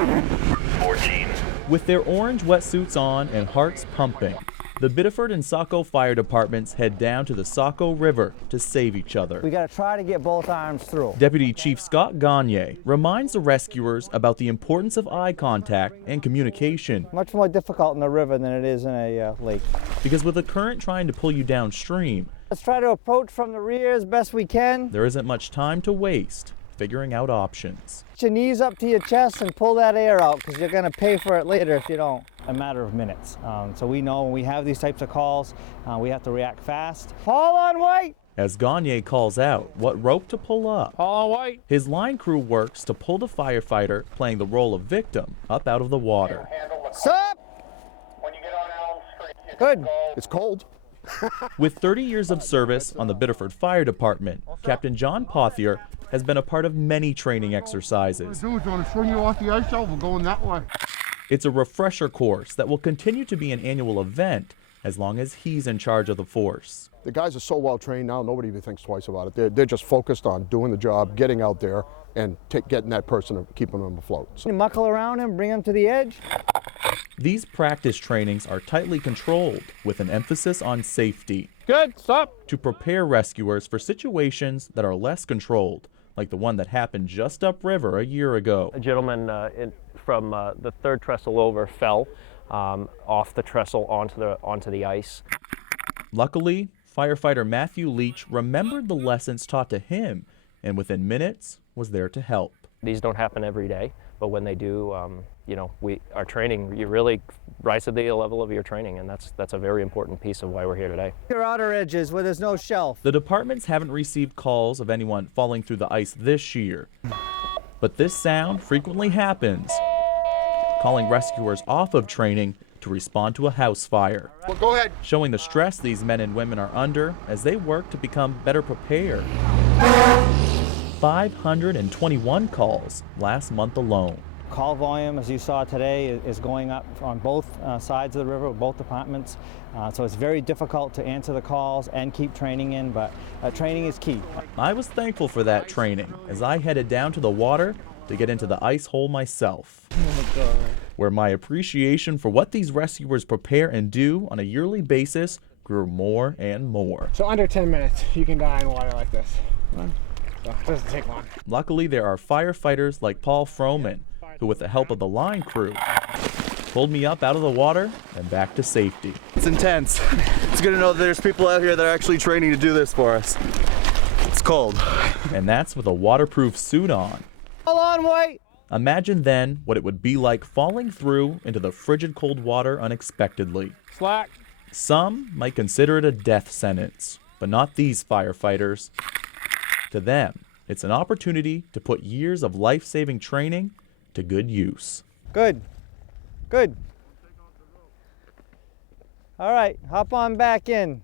14. With their orange wetsuits on and hearts pumping, the Biddeford and Saco fire departments head down to the Saco River to save each other. We got to try to get both arms through. Deputy Chief Scott Gagne reminds the rescuers about the importance of eye contact and communication. Much more difficult in the river than it is in a lake. Because with the current trying to pull you downstream, let's try to approach from the rear as best we can. There isn't much time to waste figuring out options. Put your knees up to your chest and pull that air out, because you're going to pay for it later if you don't. A matter of minutes. So we know when we have these types of calls, we have to react fast. Haul on white! As Gagne calls out what rope to pull up, haul on white. His line crew works to pull the firefighter playing the role of victim up out of the water. Stop! When you get on Elm Street, good. It's cold. With 30 years of service on the Biddeford Fire Department, Captain John Pothier has been a part of many training exercises. What we're going to swing you off the ice shelf, we're going that way. It's a refresher course that will continue to be an annual event as long as he's in charge of the force. The guys are so well trained now, nobody even thinks twice about it. They're just focused on doing the job, getting out there, and getting that person and keeping them afloat. You muckle around him, bring him to the edge. These practice trainings are tightly controlled with an emphasis on safety. Good, stop. To prepare rescuers for situations that are less controlled, like the one that happened just upriver a year ago. A gentleman from the third trestle over fell off the trestle onto the ice. Luckily, firefighter Matthew Leach remembered the lessons taught to him and within minutes was there to help. These don't happen every day, but when they do, our training, you really rise to the level of your training, and that's a very important piece of why we're here today. Your outer edges where there's no shelf. The departments haven't received calls of anyone falling through the ice this year, but this sound frequently happens, calling rescuers off of training to respond to a house fire. Well, go ahead. Showing the stress these men and women are under as they work to become better prepared. 521 calls last month alone. Call volume, as you saw today, is going up on both sides of the river, both departments. So it's very difficult to answer the calls and keep training in, but training is key. I was thankful for that training as I headed down to the water to get into the ice hole myself. Oh my God. Where my appreciation for what these rescuers prepare and do on a yearly basis grew more and more. So under 10 minutes, you can die in water like this. So it doesn't take long. Luckily, there are firefighters like Paul Froman, who with the help of the line crew, pulled me up out of the water and back to safety. It's intense. It's good to know that there's people out here that are actually training to do this for us. It's cold. And that's with a waterproof suit on. Hold on, wait! Imagine then what it would be like falling through into the frigid cold water unexpectedly. Slack. Some might consider it a death sentence, but not these firefighters. To them, it's an opportunity to put years of life-saving training to good use. Good. Good. All right, hop on back in.